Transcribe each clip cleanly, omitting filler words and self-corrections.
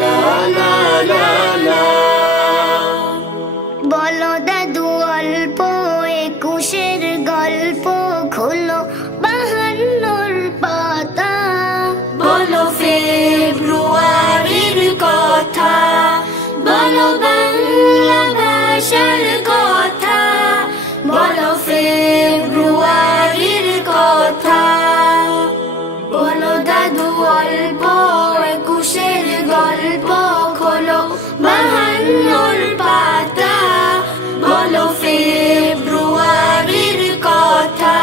লা লা লা লা। বলো দাদু অল্প একুশের গল্প খোলো 52 পাতা। বলো ফেব্রুয়ারির কথা, বলো বাংলা ভাষার কথা, বলো ফেব্রুয়ারির কথা। বলো দাদু অল্প একুশের গল্প খোলো 52 পাতা। বলো ফেব্রুয়ারির কথা,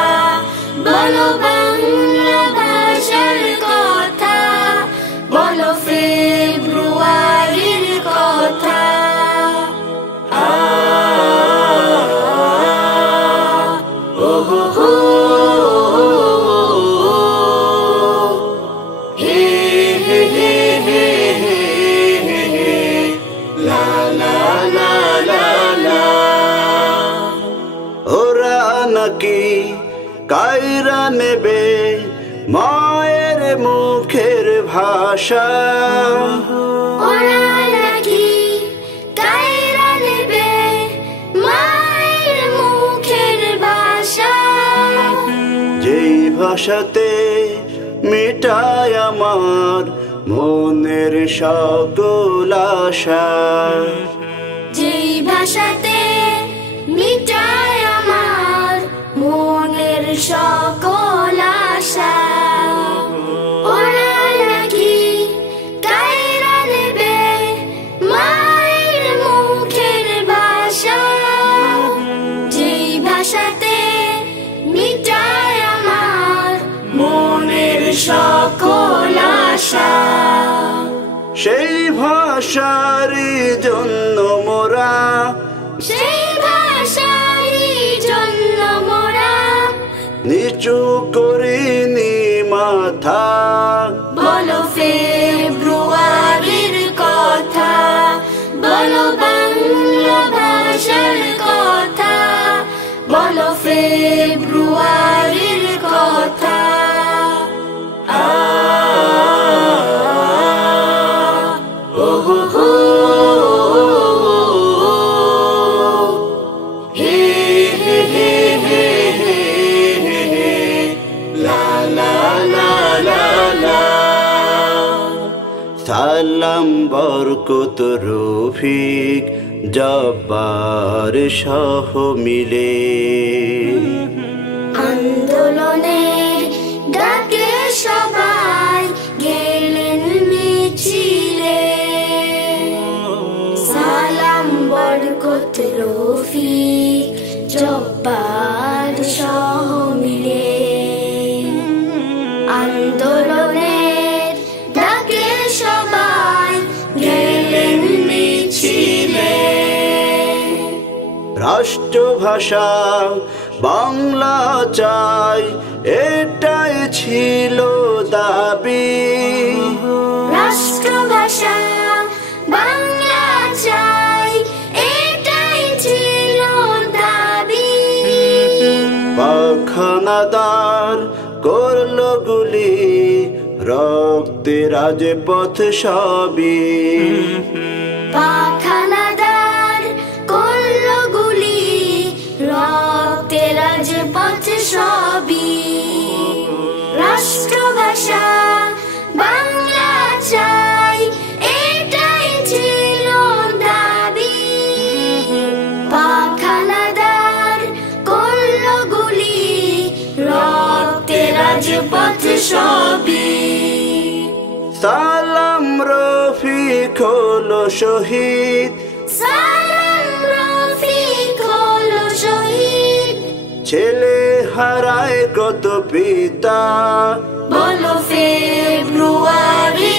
বলো বাংলা ভাষার কথা, বলো ফেব্রুয়ারির কথা। ও হো হো হে হে হে হে হে হে লা লা লা লা লা। ওরা নাকি কায়রা নেবে মায়ের মুখের ভাষা। ওরা নাকি কায়রা নেবে মায়ের মুখের ভাষা। যেই ভাষাতে মিটায় আমার মনের সকল আশা। যেই ভাষাতে মিটায় আমার মনের সকল আশা। ওরা নাকি কায়রা নেবে মায়ের মুখের ভাষা। যেই ভাষাতে মিটায় আমার মনের সকল আশা। সেই ভাষারই জন্য মোরা, সেই ভাষারই জন্য মোরা নিচু করিনি মাথা। বলো ফেব্রুয়ারির কথা, বলো বাংলা ভাষার কথা, বলো ফেব্রুয়ারির কথা। ও হো হো হে হে হে হে হে হে লা লা লা লা লা। সালাম বরকত রফিক জব্বার সহ মিলে। আন্দোলনের ডাকে সবাই গেলেন মিছিলে। সালাম বরকত রফিক জব্বার সহ মিলে। আন্দোলনের ডাকে সবাই গেলেন মিছিলে। রাষ্ট্রভাষা বাংলা চাই এটাই ছিল দাবি। রাষ্ট্রভাষা বাংলা চাই এটাই ছিল দাবি। পাখানাদার করলো গুলি রক্তে রাজপথ সবই। পাখানাদার করলো গুলি রক্তে রাজপথ সবই। রাষ্ট্রভাষা বাংলা চাই এটাই ছিল দাবি। পাখানাদার করলো গুলি রক্তে রাজপথ সবই। সালাম রফিক হলো শহীদ, সালাম রফিক হলো শহীদ। ছেলে হারায় কত পিতা। বলো ফেব্রুয়ারি